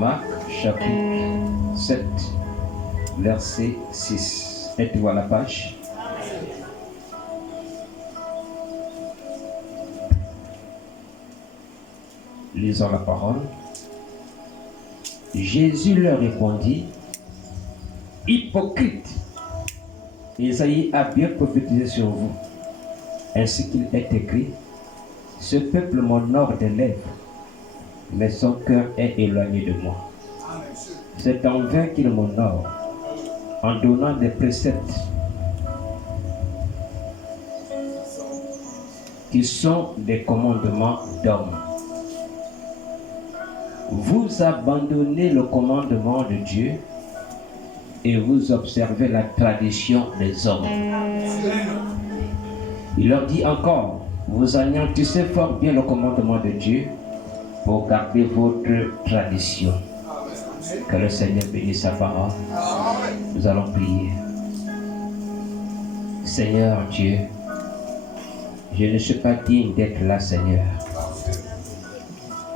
Marc chapitre 7, verset 6. Êtes-vous à la page? Lisons la parole. Jésus leur répondit, hypocrite, Isaïe a bien prophétisé sur vous, ainsi qu'il est écrit, ce peuple m'honore des lèvres, mais son cœur est éloigné de moi. C'est en vain qu'il m'honore, en donnant des préceptes qui sont des commandements d'hommes. Vous abandonnez le commandement de Dieu et vous observez la tradition des hommes. Il leur dit encore, vous anéantissez fort bien le commandement de Dieu pour garder votre tradition. Que le Seigneur bénisse sa parole. Nous allons prier. Seigneur Dieu, je ne suis pas digne d'être là, Seigneur,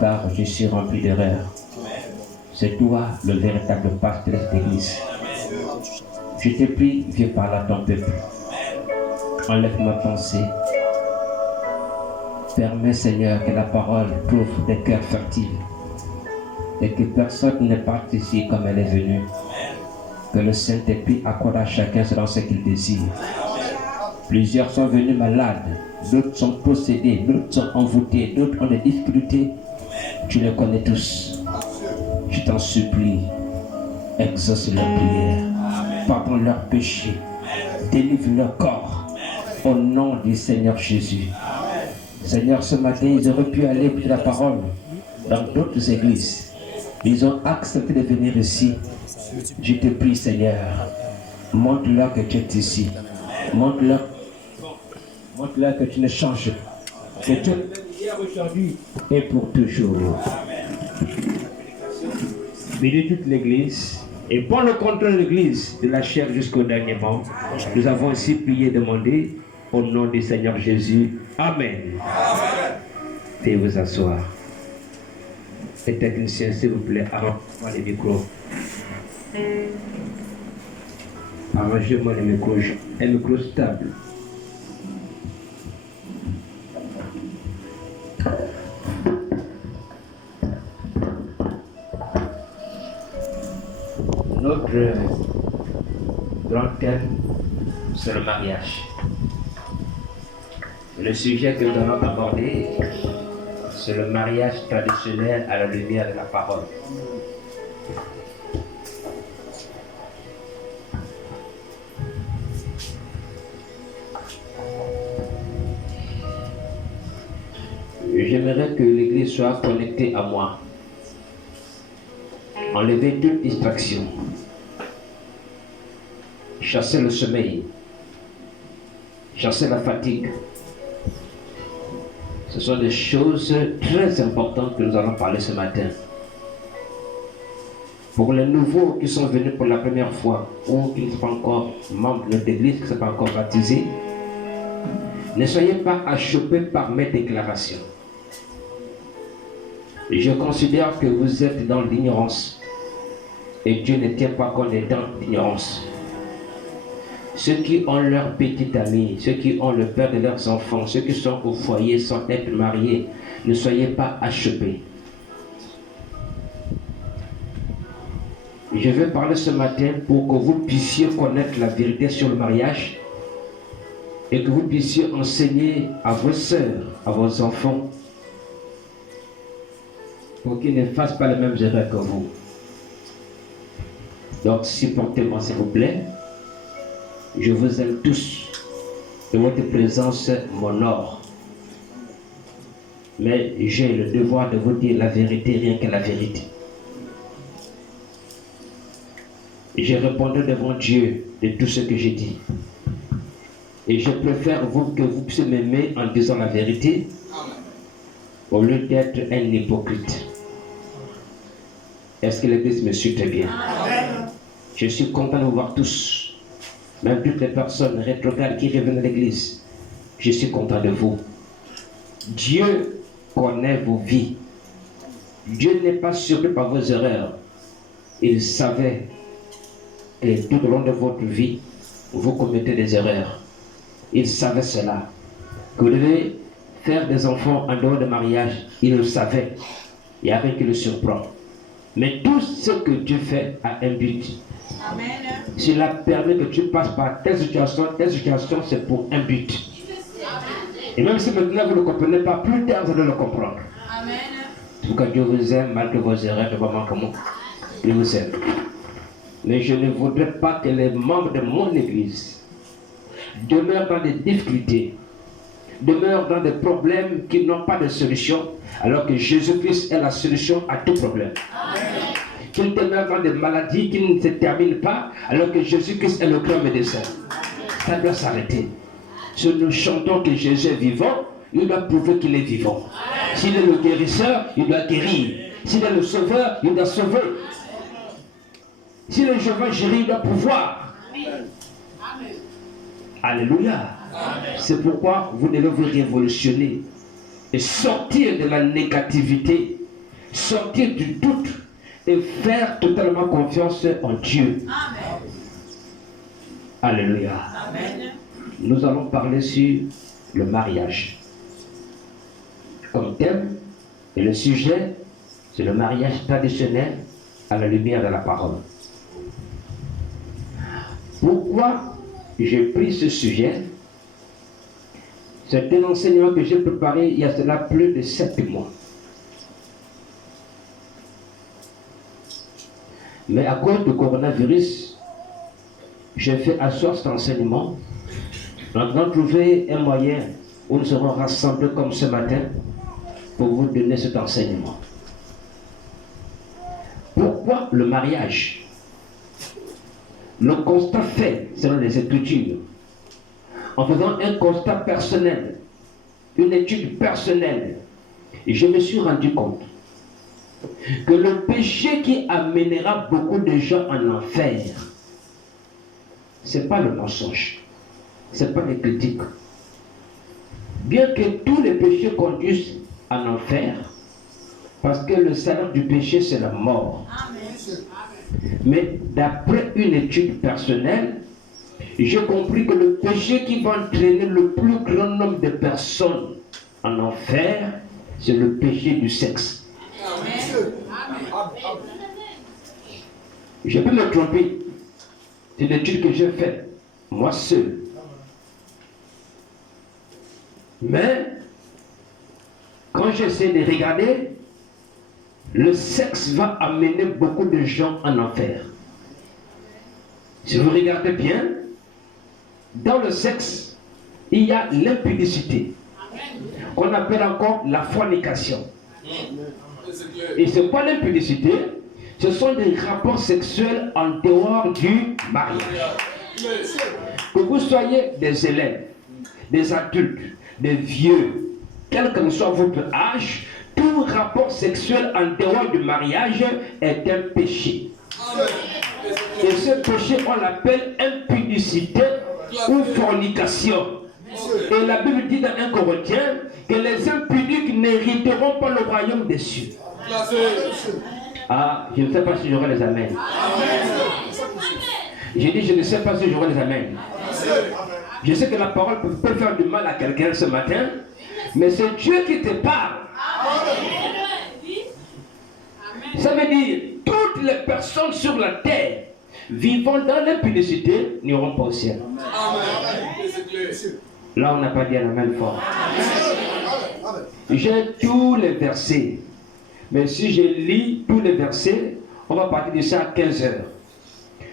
car je suis rempli d'erreurs. C'est toi le véritable pasteur de l'église. Je te prie, viens parler à ton peuple. Enlève ma pensée. Permets, Seigneur, que la parole trouve des cœurs fertiles et que personne ne parte ici comme elle est venue. Que le Saint-Esprit accorde à chacun selon ce qu'il désire. Plusieurs sont venus malades, d'autres sont possédés, d'autres sont envoûtés, d'autres ont des difficultés. Tu les connais tous. Je t'en supplie, exauce leurs prières, pardonne leurs péchés, délivre leur corps, au nom du Seigneur Jésus. Seigneur, ce matin, ils auraient pu aller pour la parole dans d'autres églises. Ils ont accepté de venir ici. Je te prie, Seigneur, montre-leur que tu es ici. Montre-leur que tu ne changes pas. Que tu es hier, aujourd'hui et pour toujours. Bénis toute l'église et prends le contrôle de l'église de la chair jusqu'au dernier mot. Nous avons ainsi prié et demandé au nom du Seigneur Jésus. Amen. Veuillez vous asseoir. Les techniciens, s'il vous plaît, arrangez-moi les micros. Arrangez-moi les micros. Un micro stable. Notre grand thème, c'est le mariage. Le sujet que nous allons aborder, c'est le mariage traditionnel à la lumière de la parole. J'aimerais que l'Église soit connectée à moi. Enlever toute distraction. Chasser le sommeil. Chasser la fatigue. Ce sont des choses très importantes que nous allons parler ce matin. Pour les nouveaux qui sont venus pour la première fois ou qui ne sont pas encore membres de l'Église, qui ne sont pas encore baptisés, ne soyez pas achoppés par mes déclarations. Je considère que vous êtes dans l'ignorance et Dieu ne tient pas compte des temps d'ignorance. Ceux qui ont leur petite amie, ceux qui ont le père de leurs enfants, ceux qui sont au foyer sans être mariés, ne soyez pas achoppés. Je vais parler ce matin pour que vous puissiez connaître la vérité sur le mariage et que vous puissiez enseigner à vos sœurs, à vos enfants, pour qu'ils ne fassent pas les mêmes erreurs que vous. Donc, supportez-moi s'il vous plaît. Je vous aime tous et votre présence m'honore. Mais j'ai le devoir de vous dire la vérité, rien que la vérité. Je répondrai devant Dieu de tout ce que j'ai dit. Et je préfère que vous puissiez m'aimer en disant la vérité au lieu d'être un hypocrite. Est-ce que l'Église me suit très bien? Amen. Je suis content de vous voir tous. Même toutes les personnes rétrogrades qui reviennent à l'Église. Je suis content de vous. Dieu connaît vos vies. Dieu n'est pas surpris par vos erreurs. Il savait que tout au long de votre vie, vous commettez des erreurs. Il savait cela. Que vous devez faire des enfants en dehors de mariage. Il le savait. Il n'y a rien qui le surprend. Mais tout ce que Dieu fait a un but. Amen. Cela permet que tu passes par telle situation, c'est pour un but. Et même si maintenant vous ne comprenez pas, plus tard vous allez le comprendre. Amen. En tout cas, Dieu vous aime malgré vos erreurs, de vraiment comment il vous aime. Mais je ne voudrais pas que les membres de mon église demeurent dans des difficultés, demeurent dans des problèmes qui n'ont pas de solution, alors que Jésus-Christ est la solution à tout problème. Qu'ils demeurent dans des maladies qui ne se terminent pas, alors que Jésus-Christ est le grand médecin. Ça doit s'arrêter. Si nous chantons que Jésus est vivant, il doit prouver qu'il est vivant. S'il est le guérisseur, il doit guérir. S'il est le sauveur, il doit sauver. S'il est Jéhovah Jireh, il doit pouvoir. Amen. Alléluia. C'est pourquoi vous devez vous révolutionner et sortir de la négativité, sortir du doute et faire totalement confiance en Dieu. Amen. Alléluia. Amen. Nous allons parler sur le mariage comme thème, et le sujet, c'est le mariage traditionnel à la lumière de la parole. Pourquoi j'ai pris ce sujet? C'est un enseignement que j'ai préparé il y a cela plus de 7 mois. Mais à cause du coronavirus, j'ai fait asseoir cet enseignement. Nous avons trouvé un moyen où nous serons rassemblés comme ce matin pour vous donner cet enseignement. Pourquoi le mariage? Le constat fait selon les Écritures, en faisant un constat personnel, une étude personnelle, je me suis rendu compte que le péché qui amènera beaucoup de gens en enfer, ce n'est pas le mensonge, ce n'est pas les critiques. Bien que tous les péchés conduisent en enfer, parce que le salaire du péché c'est la mort. Amen. Mais d'après une étude personnelle, j'ai compris que le péché qui va entraîner le plus grand nombre de personnes en enfer, c'est le péché du sexe. Amen. Je peux me tromper. C'est l'étude que j'ai faite, moi seul. Mais, quand j'essaie de regarder, le sexe va amener beaucoup de gens en enfer. Si vous regardez bien, dans le sexe, il y a l'impudicité, qu'on appelle encore la fornication. Et c'est quoi l'impudicité? Ce sont des rapports sexuels en dehors du mariage. Que vous soyez des élèves, des adultes, des vieux, quel que soit votre âge, tout rapport sexuel en dehors du mariage est un péché. Et ce péché, on l'appelle impudicité ou fornication. Et la Bible dit dans 1 Corinthiens que les impudiques n'hériteront pas le royaume des cieux. Ah, je ne sais pas si j'aurai les amens. J'ai dit, je ne sais pas si j'aurai les amens. Je sais que la parole peut faire du mal à quelqu'un ce matin, mais c'est Dieu qui te parle. Ça veut dire, toutes les personnes sur la terre vivant dans l'impudicité n'iront pas au ciel. Là, on n'a pas dit à la même fois. J'ai tous les versets. Mais si je lis tous les versets, on va partir de ça à 15 heures.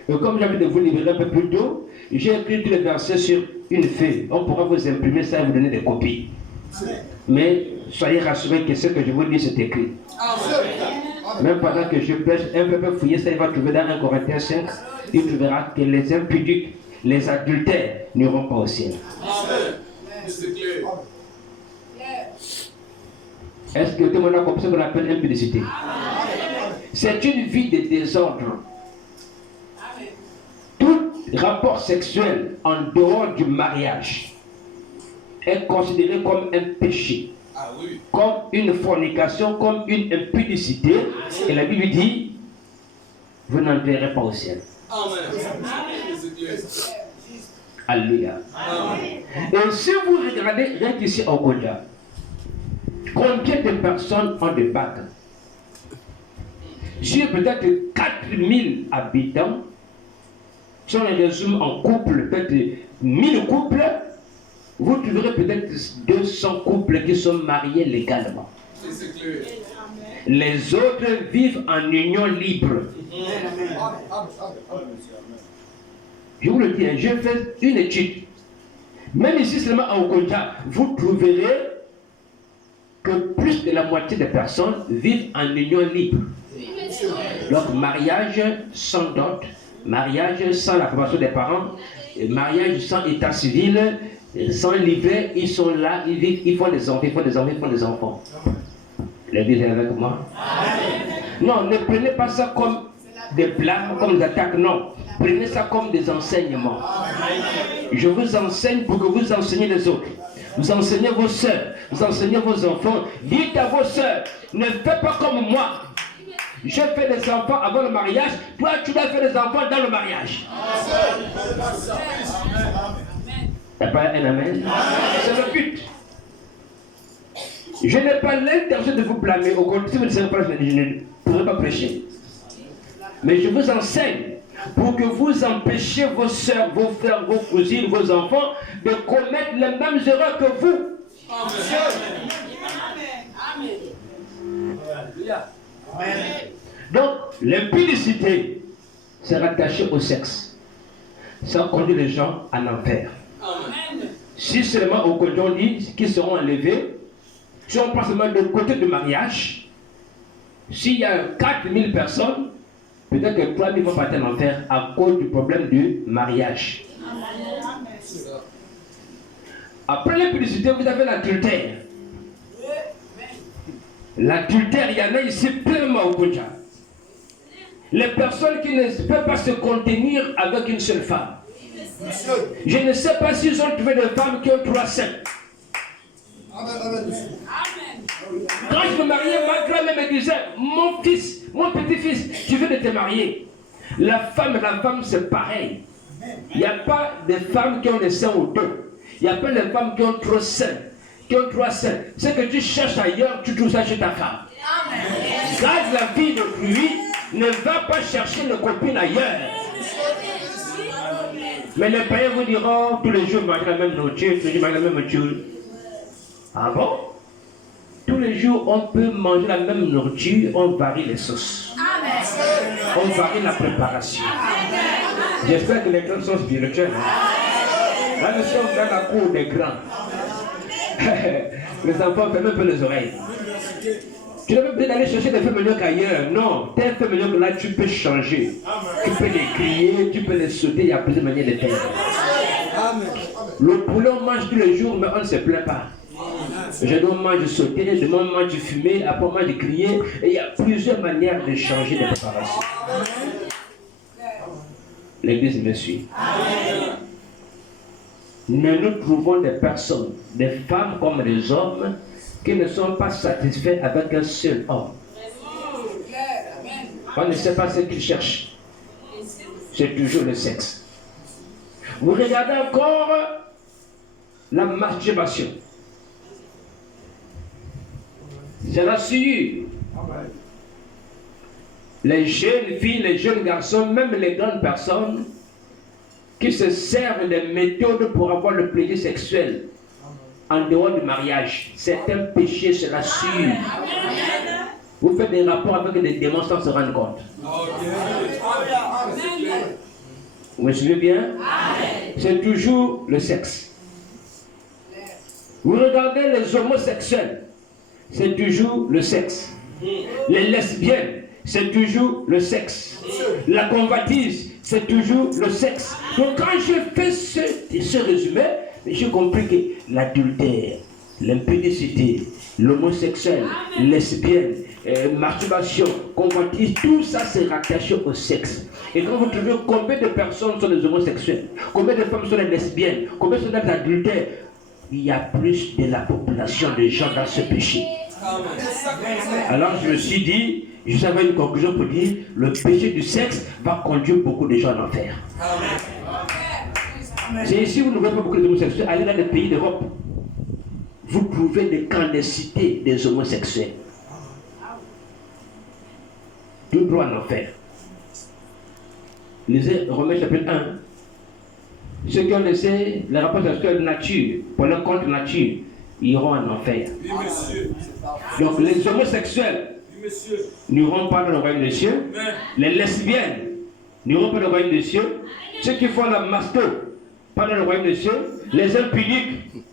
Et comme j'avais de vous libérer un peu plus tôt, j'ai écrit tous les versets sur une feuille. On pourra vous imprimer ça et vous donner des copies. Mais soyez rassurés que ce que je vous dis, c'est écrit. Même pendant que je prêche, un peu peut fouiller ça, il va trouver dans 1 Corinthiens 5, il trouvera que les impudiques, les adultères n'iront pas au ciel. Est-ce que tout le monde a compris ce qu'on appelle impudicité? C'est une vie de désordre. Tout rapport sexuel en dehors du mariage est considéré comme un péché. comme une fornication, comme une impudicité. Et la Bible dit, vous n'entrerez pas au ciel. Alléluia. Et si vous regardez rien qu'ici au Conja, combien de personnes ont des bagues? Sur peut-être 4000 habitants, si on les résume en couple, peut-être 1000 couples, vous trouverez peut-être 200 couples qui sont mariés légalement. Les autres vivent en union libre. Je vous le dis, j'ai fait une étude. Même ici seulement à Okonja, vous trouverez que plus de la moitié des personnes vivent en union libre. Donc mariage sans dot, mariage sans l'approbation des parents, mariage sans état civil, sans livret, ils sont là, ils vivent, ils font des enfants, ils font des enfants, ils font des enfants. L'église est avec moi. Non, ne prenez pas ça comme des blagues, comme des attaques, non. Prenez ça comme des enseignements. Je vous enseigne pour que vous enseignez les autres. Vous enseignez vos soeurs, vous enseignez vos enfants. Dites à vos soeurs, ne faites pas comme moi. Je fais des enfants avant le mariage, toi tu dois faire des enfants dans le mariage. Il n'y a pas un amen? C'est le but. Je n'ai pas l'intention de vous blâmer. Au contraire, si vous ne savez pas, je ne pourrai pas prêcher. Mais je vous enseigne pour que vous empêchiez vos soeurs, vos frères, vos cousines, vos enfants de commettre les mêmes erreurs que vous. Amen. Donc, l'impudicité, c'est rattaché au sexe. Ça conduit les gens à l'enfer. Si seulement au côté on dit qu'ils seront enlevés, si on passe seulement de côté du mariage, s'il y a 4000 personnes, peut-être que 3000 vont partir en enfer à cause du problème du mariage. Après l'impudicité, vous avez l'adultère. L'adultère, il y en a ici pleinement au Conja. Les personnes qui ne peuvent pas se contenir avec une seule femme. Je ne sais pas s'ils ont trouvé des femmes qui ont 3 seins. Quand je me mariais, ma grand-mère me disait, mon fils, mon petit-fils, tu veux de te marier. La femme, c'est pareil. Il n'y a pas de femmes qui ont des seins ou deux. Il n'y a pas de femmes qui ont 3 seins. Ce que tu cherches ailleurs, tu trouves ça chez ta femme. Garde la vie d'autrui, ne va pas chercher une copine ailleurs. Mais les païens vous diront, tous les jours, manger la même nourriture, tous les jours, manger la même nourriture. Ah bon? Tous les jours, on peut manger la même nourriture, on varie les sauces. On varie la préparation. J'espère que les grands sont spirituels. Là, nous sommes dans la cour des grands. Les enfants ferment un peu les oreilles. Tu n'as pas besoin d'aller chercher des faits meilleurs qu'ailleurs. Non, tes faits meilleurs que là, tu peux changer. Tu peux les griller, tu peux les sauter. Il y a plusieurs manières de faire. Le poulet, on mange tous les jours, mais on ne se plaint pas. Je dois manger sauté, je mange fumé, après on mange grillé. Et il y a plusieurs manières de changer de préparation. L'église me suit. Mais nous trouvons des personnes, des femmes comme des hommes, qui ne sont pas satisfaits avec un seul homme. On ne sait pas ce qu'ils cherchent. C'est toujours le sexe. Vous regardez encore la masturbation. C'est la suite. Les jeunes filles, les jeunes garçons, même les grandes personnes qui se servent des méthodes pour avoir le plaisir sexuel en dehors du mariage. C'est un péché, c'est la sûre. Vous faites des rapports avec des démons sans se rendre compte. Vous me suivez bien? C'est toujours le sexe. Vous regardez les homosexuels, c'est toujours le sexe. Les lesbiennes, c'est toujours le sexe. La convoitise, c'est toujours le sexe. Donc quand je fais ce résumé, j'ai compris que l'adultère, l'impudicité, l'homosexuel, lesbienne, masturbation, convoitise, tout ça c'est rattaché au sexe. Et quand vous trouvez combien de personnes sont des homosexuels, combien de femmes sont des lesbiennes, combien sont des adultères, il y a plus de la population de gens dans ce péché. Alors je me suis dit, j'avais une conclusion pour dire, le péché du sexe va conduire beaucoup de gens en enfer. C'est ici où vous ne voyez pas beaucoup d'homosexuels. Allez dans les pays d'Europe, vous trouvez des clandestinités des homosexuels. Tout droit en enfer. Lisez Romains chapitre 1. Ceux qui ont laissé les rapports sexuels de nature, pour leur contre nature, iront en enfer. Oui, monsieur. Donc les homosexuels n'iront pas dans le royaume des cieux. Les lesbiennes n'iront pas dans le royaume des cieux. Ceux qui font la masto, pas dans le royaume des cieux. Les impudiques,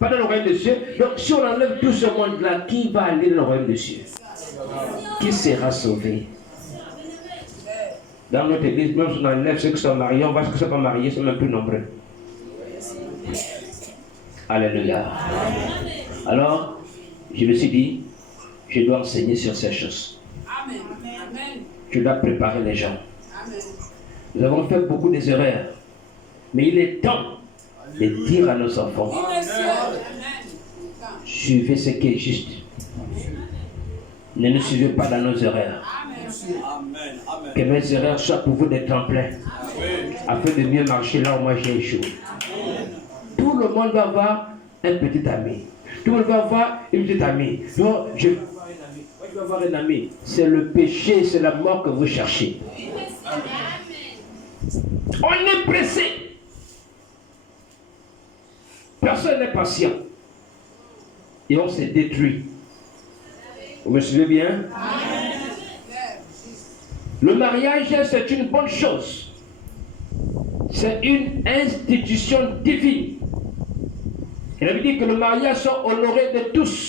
pas dans le royaume des cieux. Donc si on enlève tout ce monde-là, qui va aller dans le royaume des cieux? Qui sera sauvé? Dans notre église, même si on enlève ceux qui sont mariés, on voit ceux qui ne sont pas mariés, sont même plus nombreux. Alléluia. Alors, je me suis dit, je dois enseigner sur ces choses. Je dois préparer les gens. Nous avons fait beaucoup des erreurs, mais il est temps de dire à nos enfants, suivez ce qui est juste. Ne nous suivez pas dans nos erreurs. Que mes erreurs soient pour vous des tremplins, afin de mieux marcher là où moi j'ai échoué. Tout le monde va avoir un petit ami. Tout le monde va avoir une petite amie. Donc, je vais avoir un ami. C'est le péché, c'est la mort que vous cherchez. On est pressé. Personne n'est patient. Et on s'est détruit. Vous me suivez bien? Le mariage, c'est une bonne chose. C'est une institution divine. Il a dit que le mariage soit honoré de tous.